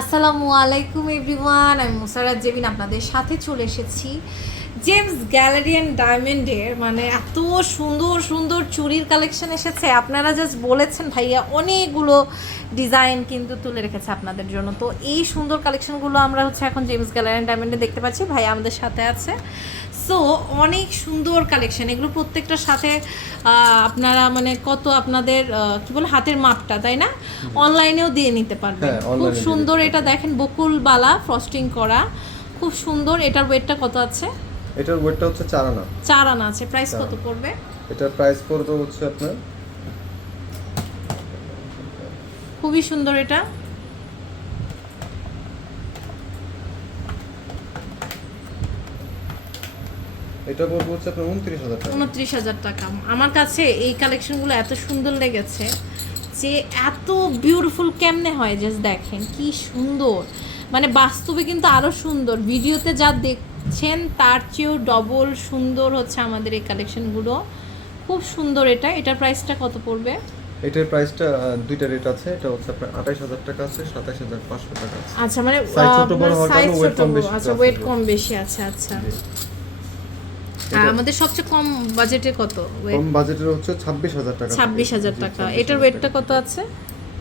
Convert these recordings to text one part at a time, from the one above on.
আসসালামু আলাইকুম এভরিওয়ান আমি মুসারাত জেবিন আপনাদের সাথে চলে এসেছি। জেমস গ্যালারি অ্যান্ড ডায়মন্ডের মানে এত সুন্দর সুন্দর চুরির কালেকশন এসেছে। আপনারা জাস্ট বলেছেন ভাইয়া অনেকগুলো ডিজাইন কিন্তু তুলে রেখেছে আপনাদের জন্য। তো এই সুন্দর কালেকশনগুলো আমরা হচ্ছে এখন জেমস গ্যালারি অ্যান্ড ডায়মন্ডে দেখতে পাচ্ছি। ভাইয়া আমাদের সাথে আছে। সো অনেক সুন্দর কালেকশন এগুলো প্রত্যেকটার সাথে আপনারা মানে কত আপনাদের কি বলে হাতের মাপটা তাই না? অনলাইনেও দিয়ে নিতে পারবেন। হ্যাঁ, খুব সুন্দর এটা দেখেন বকুল বালা ফ্রস্টিং করা। খুব সুন্দর। এটার ওয়েটটা কত আছে? এটার ওয়েটটা হচ্ছে চার আনা। চার আনা আছে। প্রাইস কত পড়বে? এটার প্রাইস পড়বে হচ্ছে আপনার খুবই সুন্দর এটা। এটা পড়বে হচ্ছে আপনার উনত্রিশ হাজার টাকা। উনত্রিশ হাজার টাকা। আমার কাছে এই কালেকশনগুলো এত সুন্দর লেগেছে যে এত বিউটিফুল কেমনে হয়? জাস্ট দেখেন কি সুন্দর। মানে বাস্তবে কিন্তু আরও সুন্দর। ভিডিওতে যা দেখছেন তার চেয়েও ডবল সুন্দর হচ্ছে আমাদের এই কালেকশনগুলো খুব সুন্দর এটা। এটার প্রাইসটা কত পড়বে? এটার প্রাইসটা দুইটা রেট আছে। এটা হচ্ছে আপনার আঠাইশ হাজার টাকা আছে সাতাইশ হাজার পাঁচশো টাকা আছে। আচ্ছা মানে ছোট বড় হওয়ার কারণে ছোট কম। বেশি আচ্ছা ওয়েট কম বেশি আছে আচ্ছা। আর আমাদের সবচেয়ে কম বাজেটে কত কম বাজেটের হচ্ছে ছাব্বিশ হাজার টাকা। ছাব্বিশ হাজার জি, টাকা। এটার ওয়েটটা কত আছে?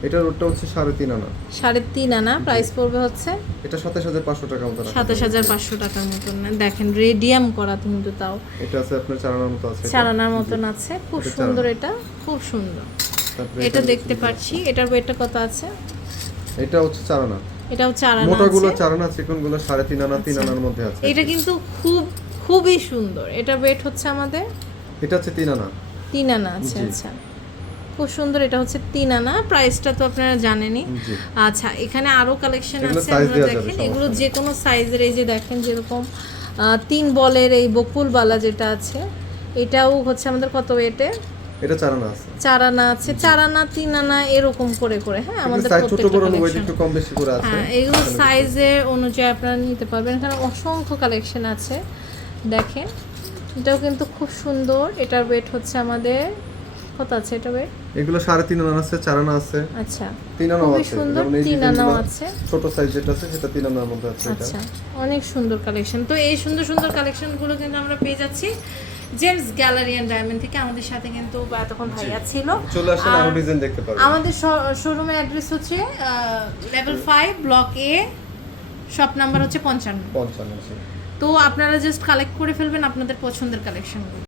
এটার ওয়েটটা হচ্ছে সাড়ে তিন আনা। সাড়ে তিন আনা প্রাইস পড়বে হচ্ছে এটা সাতাশ হাজার পাঁচশো টাকা মতো সাতাশ। হাজার পাঁচশো টাকার মতন। না দেখেন রেডিয়াম করা কিন্তু তাও। এটা আছে আপনার চার আনার মতো আছে। এটা। আনার মতন আছে। খুব সুন্দর এটা খুব সুন্দর। এটা এটা- দেখতে পাচ্ছি। এটার ওয়েটটা কত আছে? এটা হচ্ছে চার আনা। এটাও চার আনা মোটাগুলো আছে। চার আনা চিকনগুলো সাড়ে তিন আনা তিন আচ্ছা। আনার মধ্যে আছে। এটা কিন্তু খুব খুবই সুন্দর। এটা ওয়েট হচ্ছে আমাদের? এটা হচ্ছে তিন আনা। তিন আনা আছে আচ্ছা। খুব সুন্দর এটা হচ্ছে তিন আনা। প্রাইসটা তো আপনারা জানেনই। আচ্ছা এখানে আরও কালেকশন আছে আপনারা দেখেন। এগুলো। যে কোনো সাইজের এই যে দেখেন যেরকম তিন বলের এই বকুলবালা যেটা আছে এটাও হচ্ছে আমাদের কত ওয়েটে এটা চার আনা আছে। চার আনা আছে। চার আনা তিন আনা এরকম করে করে। হ্যাঁ আমাদের সাইজ ছোট বড় ওয়েট একটু কম বেশি করে আছে। হ্যাঁ এগুলো সাইজের অনুযায়ী আপনারা নিতে পারবেন। এখানে অসংখ্য কালেকশন আছে। দেখেন এটাও কিন্তু খুব সুন্দর। এটার ওয়েট হচ্ছে আমাদের কত আছে এটা এগুলো সাড়ে তিন আনা আছে চার আনা আছে। আচ্ছা। তিন খুবই আছে। সুন্দর তিন ডিজাইনগুলো আছে। ছোট সাইজ যেটা আছে সেটা তিন আনার মধ্যে আছে আচ্ছা অনেক সুন্দর কালেকশন তো এই সুন্দর সুন্দর কালেকশনগুলো কিন্তু আমরা পেয়ে যাচ্ছি জেমস গ্যালারি অ্যান্ড ডায়মন্ড থেকে। আমাদের সাথে কিন্তু এতক্ষণ ভাইয়া ছিল। চলে আসেন আরও ডিজাইন দেখতে পারবেন। আমাদের শোরুমের অ্যাড্রেস হচ্ছে level five block A shop number হচ্ছে পঞ্চান্ন। পঞ্চান্ন আছে তো আপনারা জাস্ট কালেক্ট করে ফেলবেন আপনাদের পছন্দের কালেকশনগুলো